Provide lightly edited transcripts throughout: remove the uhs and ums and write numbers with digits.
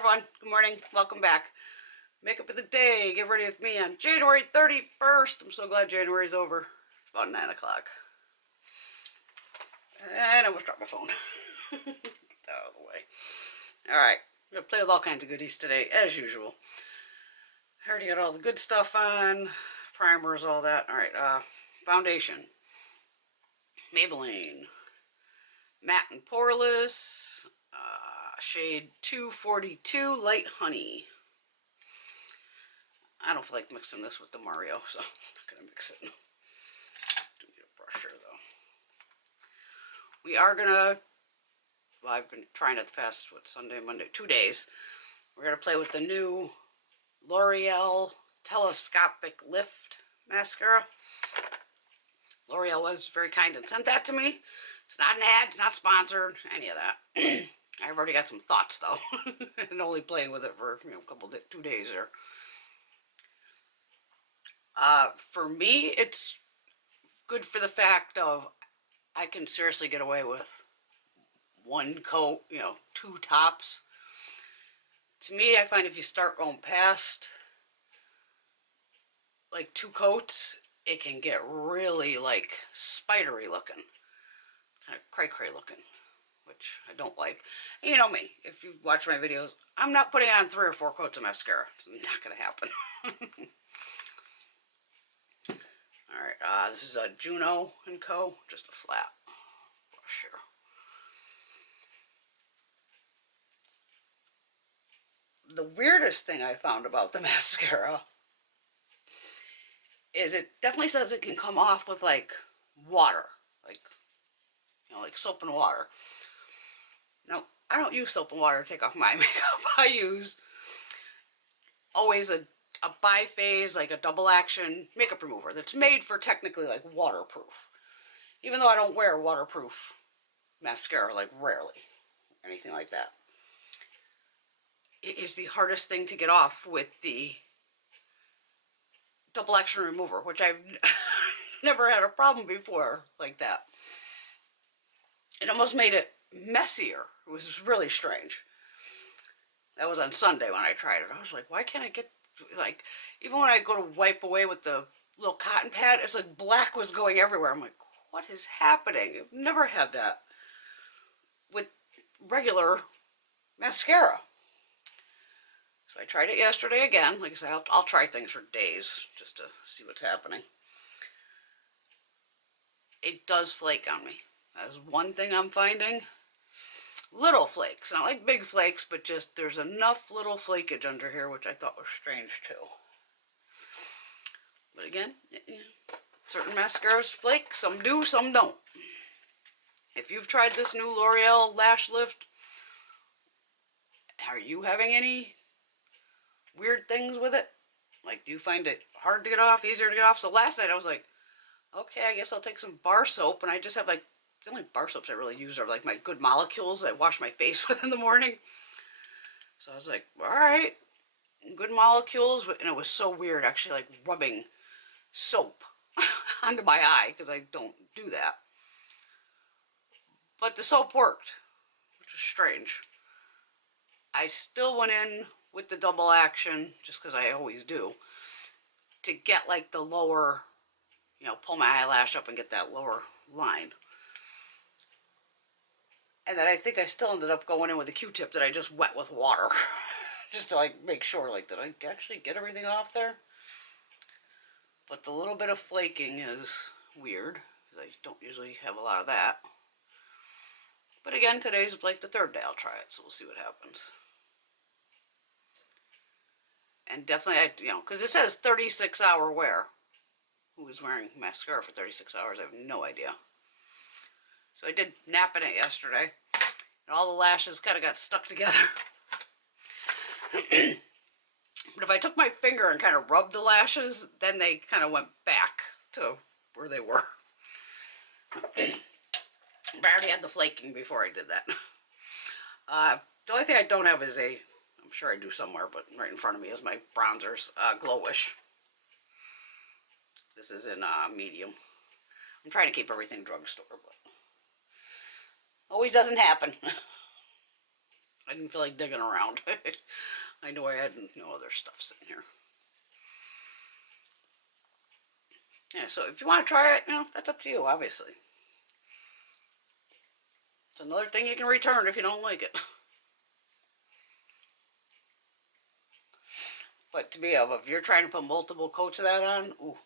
everyone, good morning, welcome back. Makeup of the day, get ready with me on January 31st. I'm so glad January's over. It's about 9 o'clock. And I almost dropped my phone. Get that out of the way. Alright, I'm going to play with all kinds of goodies today, as usual. I already got all the good stuff on, primers, all that. Alright, foundation. Maybelline. Matte and Poreless. Shade 242 Light Honey. I don't feel like mixing this with the Mario, so I'm not going to mix it. Do need a brush here, though. We are going to, well, I've been trying it the past, Sunday, Monday, 2 days. We're going to play with the new L'Oreal Telescopic Lift Mascara. L'Oreal was very kind and sent that to me. It's not an ad, it's not sponsored, any of that. I've already got some thoughts, though, and only playing with it for a 2 days there. For me, it's good for the fact of I can seriously get away with one coat, 2 tops. To me, I find if you start going past like 2 coats, it can get really like spidery looking, kind of cray-cray looking, which I don't like. And you know me, if you watch my videos, I'm not putting on 3 or 4 coats of mascara. It's not going to happen. Alright, this is a Juno & Co. Just a flat brush here. The weirdest thing I found about the mascara is it definitely says it can come off with like water, like soap and water. Now, I don't use soap and water to take off my makeup. I use always a biphase, like a double action makeup remover that's made for technically like waterproof. Even though I don't wear waterproof mascara, like rarely, anything like that. It is the hardest thing to get off with the double action remover, which I've never had a problem before like that. It almost made it messier. It was really strange. That was on Sunday when I tried it. I was like, why can't I get, like, even when I go to wipe away with the little cotton pad, it's like black was going everywhere. I'm like, what is happening? I've never had that with regular mascara. So I tried it yesterday again. Like I said, I'll try things for days just to see what's happening. It does flake on me. That is one thing I'm finding. Little flakes, not like big flakes, but just there's enough little flakage under here, which I thought was strange too. But again, certain mascaras flake, some do, some don't. If you've tried this new L'Oreal Lash Lift, are you having any weird things with it? Like, do you find it hard to get off, easier to get off? So last night I was like, okay, I guess I'll take some bar soap, and I just have like, the only bar soaps I really use are like my Good Molecules that I wash my face with in the morning. So I was like, alright, Good Molecules, and it was so weird actually like rubbing soap onto my eye, because I don't do that. But the soap worked, which was strange. I still went in with the double action, just because I always do, to get like the lower, pull my eyelash up and get that lower line. And then I think I still ended up going in with a Q-tip that I just wet with water. Just to like make sure, like, did I actually get everything off there? But the little bit of flaking is weird, because I don't usually have a lot of that. But again, today's like the 3rd day I'll try it, so we'll see what happens. And definitely, because it says 36-hour wear. Who is wearing mascara for 36 hours? I have no idea. So I did nap in it yesterday, and all the lashes kind of got stuck together. But if I took my finger and kind of rubbed the lashes, then they kind of went back to where they were. But I already had the flaking before I did that. The only thing I don't have is I'm sure I do somewhere, but right in front of me is my bronzers, Glowish. This is in medium. I'm trying to keep everything drugstore, but always doesn't happen. I didn't feel like digging around. I know I had, other stuff sitting here. Yeah, so if you want to try it, that's up to you, obviously. It's another thing you can return if you don't like it. But to be able, if you're trying to put multiple coats of that on, ooh,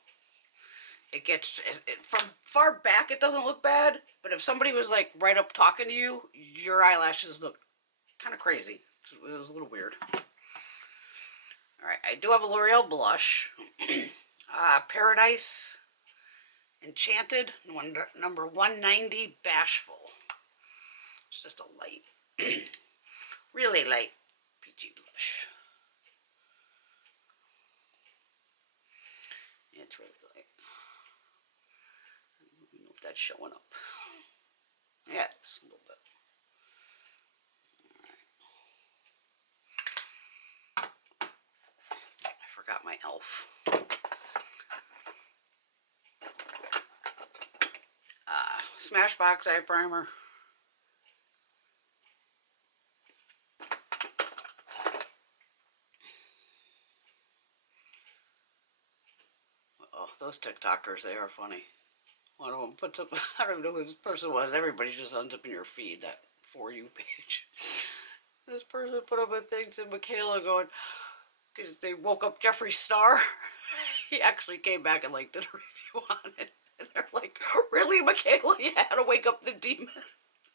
it gets, from far back it doesn't look bad, but if somebody was like right up talking to you, your eyelashes look kind of crazy. It was a little weird. Alright, I do have a L'Oreal blush. Paradise Enchanted, number 190, Bashful. It's just a light, really light peachy blush. It's really light. I don't know if that's showing up. Yeah, just a little bit. Alright. I forgot my e.l.f. Smashbox Eye Primer. Oh, those TikTokers, they are funny. One of them puts up, I don't even know who this person was, everybody just ends up in your feed, that For You page. This person put up a thing to Michaela going, because they woke up Jeffree Star. He actually came back and like did a review on it. And they're like, really, Michaela? You had to wake up the demon?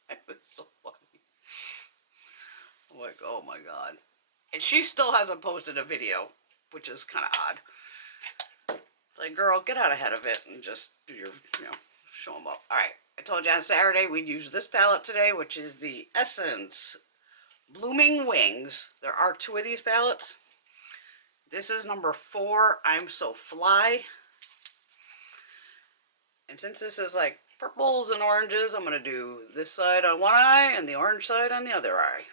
It was so funny. I'm like, oh my god. And she still hasn't posted a video, which is kind of odd. It's like, girl, get out ahead of it and just do your, show them up. Alright, I told you on Saturday we'd use this palette today, which is the Essence Blooming Wings. There are 2 of these palettes. This is number 4, I'm So Fly. And since this is like purples and oranges, I'm going to do this side on one eye and the orange side on the other eye.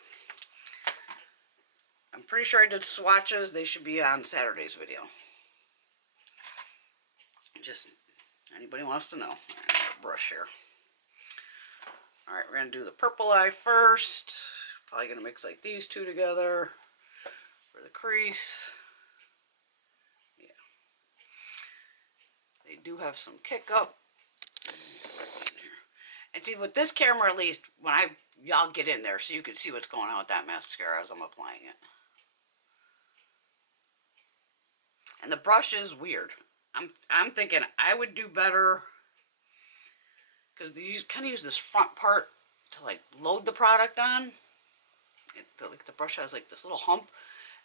I'm pretty sure I did swatches. They should be on Saturday's video. Just anybody wants to know. Right, I got a brush here. Alright, we're going to do the purple eye first. Probably going to mix like these 2 together for the crease. Yeah. They do have some kick up. And see, with this camera at least, when y'all get in there so you can see what's going on with that mascara as I'm applying it. And the brush is weird. I'm thinking I would do better, because you kind of use this front part to like load the product on. Like the brush has like this little hump,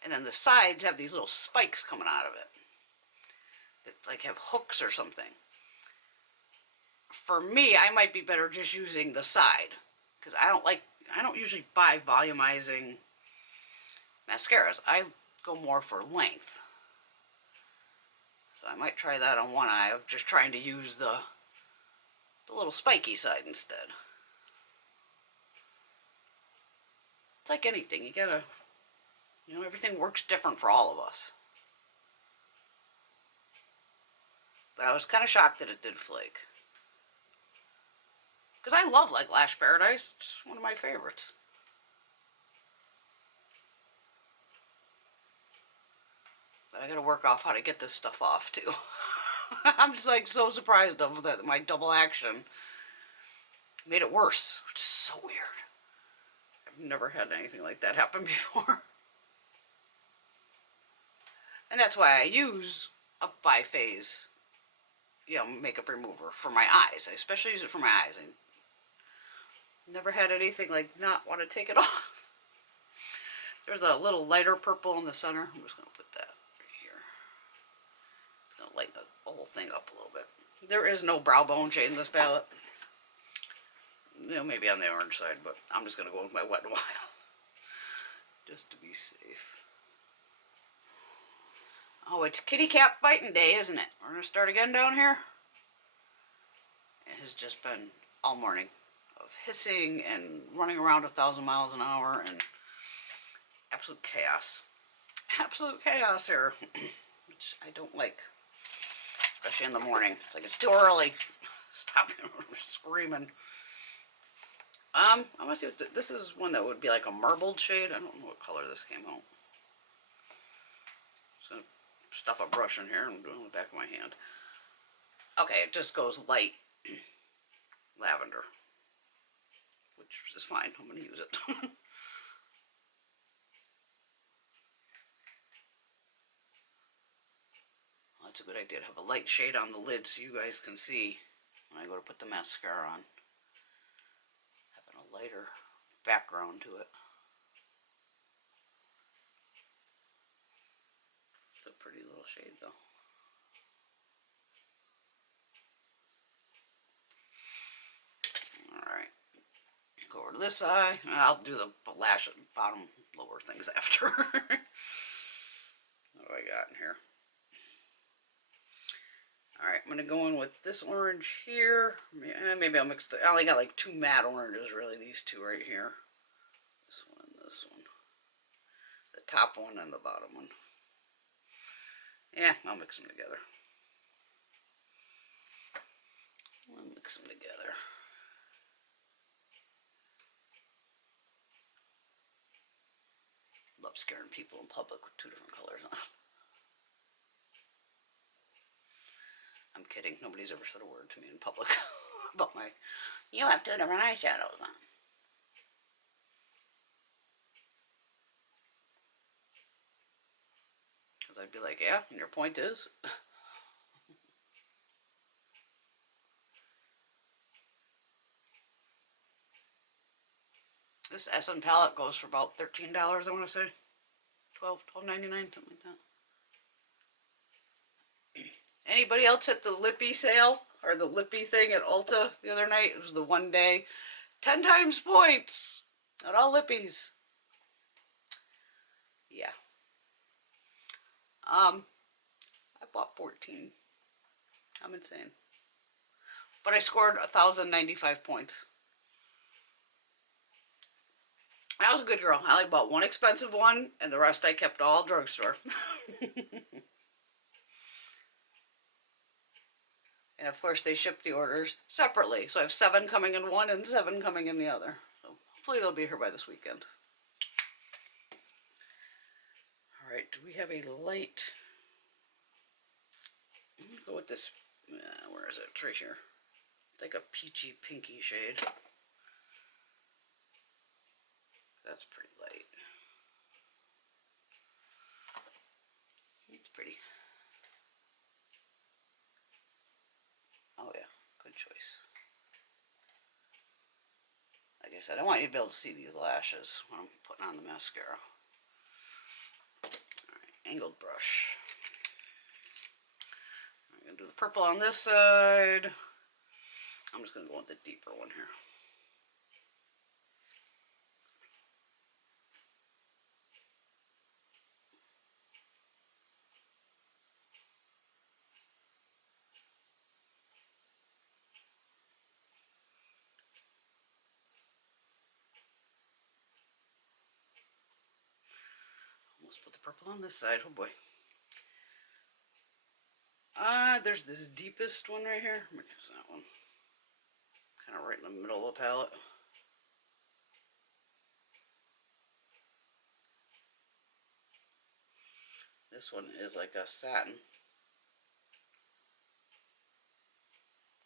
and then the sides have these little spikes coming out of it that like have hooks or something. For me, I might be better just using the side, because I don't usually buy volumizing mascaras. I go more for length. So I might try that on one eye, of just trying to use the little spiky side instead. It's like anything, you gotta, everything works different for all of us. But I was kind of shocked that it did flake. Because I love like Lash Paradise, it's one of my favorites. But I gotta work off how to get this stuff off too. I'm just like so surprised of that my double action made it worse, which is so weird. I've never had anything like that happen before. And that's why I use a bi-phase, makeup remover for my eyes. I especially use it for my eyes. I never had anything like not want to take it off. There's a little lighter purple in the center. I'm just going to put that right here. It's going to lighten the whole thing up a little bit. There is no brow bone shade in this palette. Maybe on the orange side, but I'm just going to go with my Wet n Wild. Just to be safe. Oh, it's kitty cat fighting day, isn't it? We're going to start again down here. It has just been all morning of hissing and running around 1,000 miles an hour and absolute chaos. Absolute chaos here, which I don't like, especially in the morning. It's like it's too early. Stop screaming. I want to see what this is. One that would be like a marbled shade. I don't know what color this came out. So stuff a brush in here. I'm doing it on the back of my hand. Okay, it just goes light lavender, which is fine. I'm going to use it. That's a good idea to have a light shade on the lid so you guys can see when I go to put the mascara on. Having a lighter background to it. It's a pretty little shade though. Alright. Go over to this side. I'll do the lash bottom lower things after. What do I got in here? Alright, I'm going to go in with this orange here. Maybe I'll mix I only got like two matte oranges, really, these two right here. This one and this one. The top one and the bottom one. Yeah, I'll mix them together. I'll mix them together. Love scaring people in public with two different colors on. I'm kidding. Nobody's ever said a word to me in public about you have two different eyeshadows on. Because I'd be like, yeah, and your point is? This Essen palette goes for about $13, I want to say. $12.99, something like that. Anybody else at the lippy sale or the lippy thing at Ulta the other night? It was the one day. 10 times points on all lippies. Yeah. I bought 14. I'm insane. But I scored 1,095 points. I was a good girl. I only bought one expensive one, and the rest I kept all drugstore. And of course they ship the orders separately. So I have 7 coming in one and 7 coming in the other. So hopefully they'll be here by this weekend. Alright, do we have a light? I'm going to go with this, where is it? It's right here. It's like a peachy pinky shade. That's pretty light. It's pretty. Oh yeah, good choice. Like I said, I want you to be able to see these lashes when I'm putting on the mascara. Alright, angled brush. I'm going to do the purple on this side. I'm just going to go with the deeper one here. Almost put the purple on this side. Oh boy. There's this deepest one right here. I'm going to use that one. Kind of right in the middle of the palette. This one is like a satin.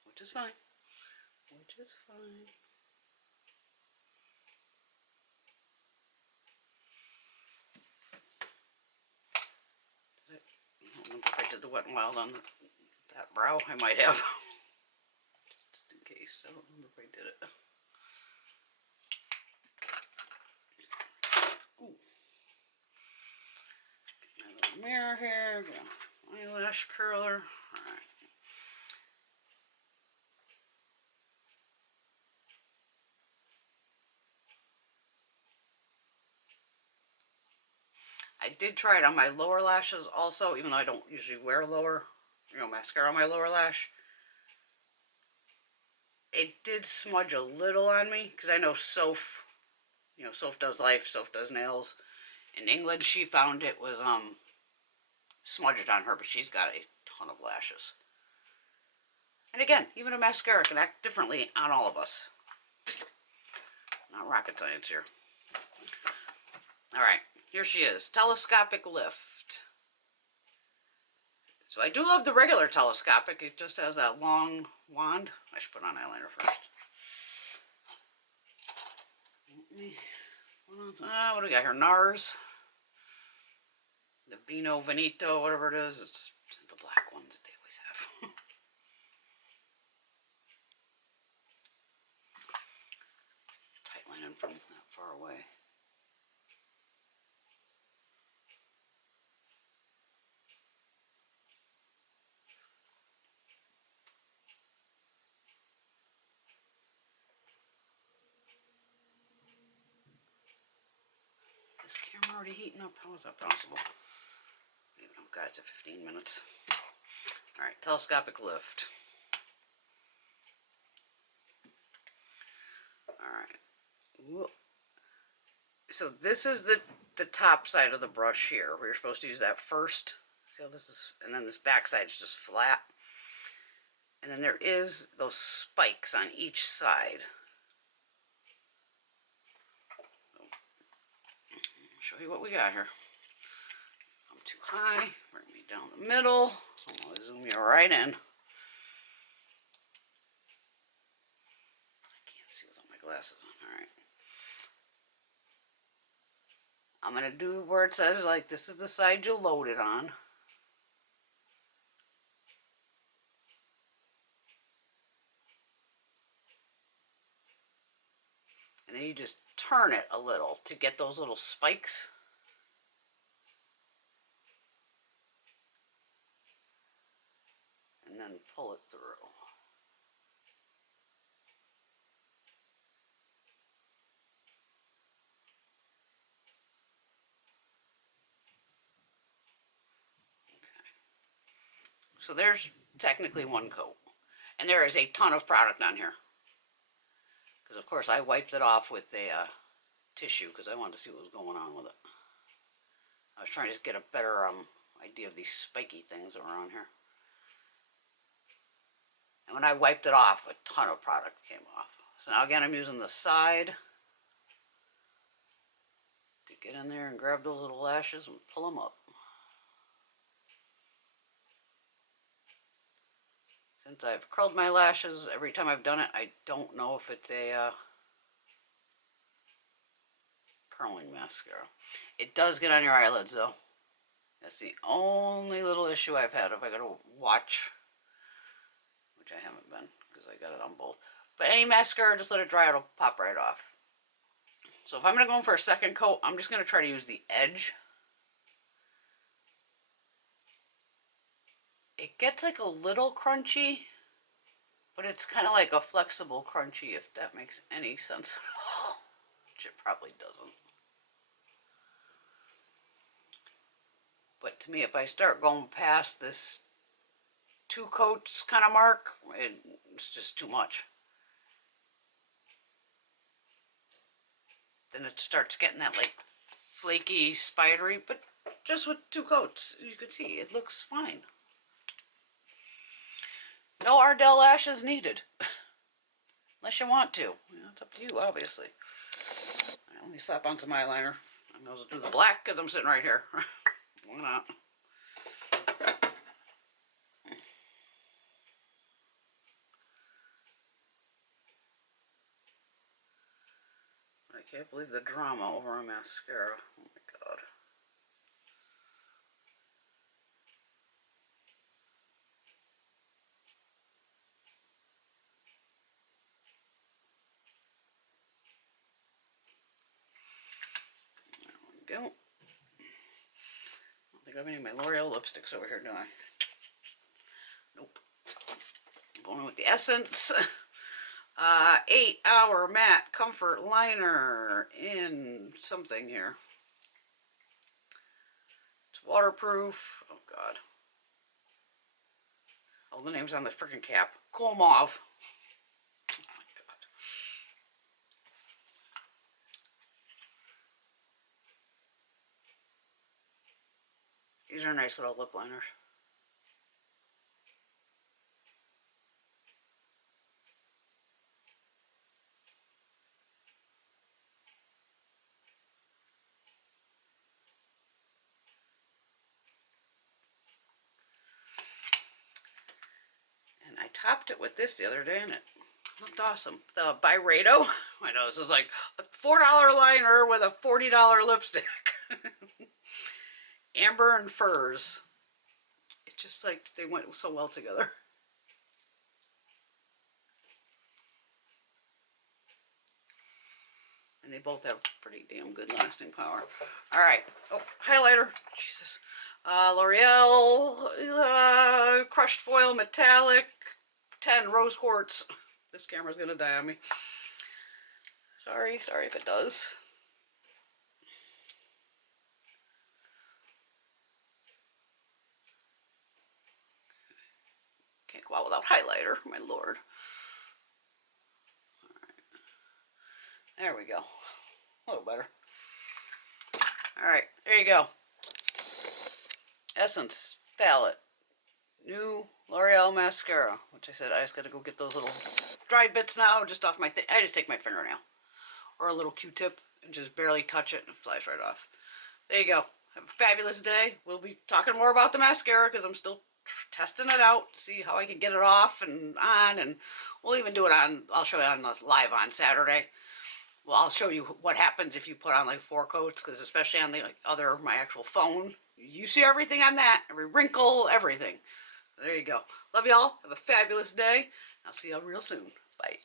Which is fine. Which is fine. I don't remember if I did the Wet n Wild on that brow. I might have. Just in case. I don't remember if I did it. Ooh. Get my little mirror here. Got eyelash curler. Alright. I did try it on my lower lashes also, even though I don't usually wear mascara on my lower lash. It did smudge a little on me, because I know Soph, Soph does life, Soph does nails. In England, she found it was smudged on her, but she's got a ton of lashes. And again, even a mascara can act differently on all of us. Not rocket science here. Alright, here she is. Telescopic Lift. So I do love the regular telescopic. It just has that long wand. I should put on eyeliner first. What do we got here? Nars. The Vino Veneto, whatever it is. It's the black one that they always have. Tight lining from that far away. Is this camera already heating up? How is that possible? Oh God, it's at 15 minutes. Alright, telescopic lift. Alright. So this is the top side of the brush here. We were supposed to use that first. See how this is? And then this back side is just flat. And then there is those spikes on each side. I'll show you what we got here. I'm too high. Bring me down the middle. I'm going to zoom you right in. I can't see without my glasses on. Alright. I'm going to do where it says, like, this is the side you load it on. And then you just turn it a little to get those little spikes. And then pull it through. Okay. So there's technically one coat. And there is a ton of product on here. Because of course I wiped it off with a tissue because I wanted to see what was going on with it. I was trying to get a better idea of these spiky things that were on here. And when I wiped it off, a ton of product came off. So now again I'm using the side to get in there and grab those little lashes and pull them up. Since I've curled my lashes every time I've done it, I don't know if it's a curling mascara. It does get on your eyelids though. That's the only little issue I've had if I got to watch, which I haven't been because I got it on both. But any mascara, just let it dry, it'll pop right off. So if I'm going to go in for a second coat, I'm just going to try to use the edge. It gets like a little crunchy, but it's kind of like a flexible crunchy, if that makes any sense. Which it probably doesn't. But to me, if I start going past this 2 coats kind of mark, it's just too much. Then it starts getting that like flaky, spidery, but just with 2 coats, you can see it looks fine. No Ardell lashes needed. Unless you want to. You know, it's up to you, obviously. Right, let me slap on some eyeliner. I might as well do the black because I'm sitting right here. Why not? I can't believe the drama over a mascara. Oh my God. There we go. I don't think I have any of my L'Oreal lipsticks over here, do I? Nope. I'm going with the Essence 8-Hour Matte Comfort Liner in something here. It's waterproof. Oh God. Oh, the name's on the freaking cap. Cool Mauve. Oh my God. These are nice little lip liners. topped it with this the other day and it looked awesome. The Byredo. I know this is like a $4 liner with a $40 lipstick. Amber and furs. It's just like they went so well together. And they both have pretty damn good lasting power. Alright. Oh, highlighter. Jesus. L'Oreal Crushed Foil Metallic 10 Rose Quartz. This camera's gonna die on me. Sorry if it does. Can't go out without highlighter, my lord. There we go. A little better. Alright, there you go. Essence palette. New L'Oreal mascara. Which I said I just gotta go get those little dry bits now, just off my thing. I just take my fingernail. Or a little Q-tip and just barely touch it and it flies right off. There you go. Have a fabulous day. We'll be talking more about the mascara because I'm still testing it out, see how I can get it off and on, and we'll even do it on, I'll show you on live on Saturday. Well, I'll show you what happens if you put on like 4 coats, because especially on the other, my actual phone, you see everything on that, every wrinkle, everything. There you go. Love y'all. Have a fabulous day. I'll see y'all real soon. Bye.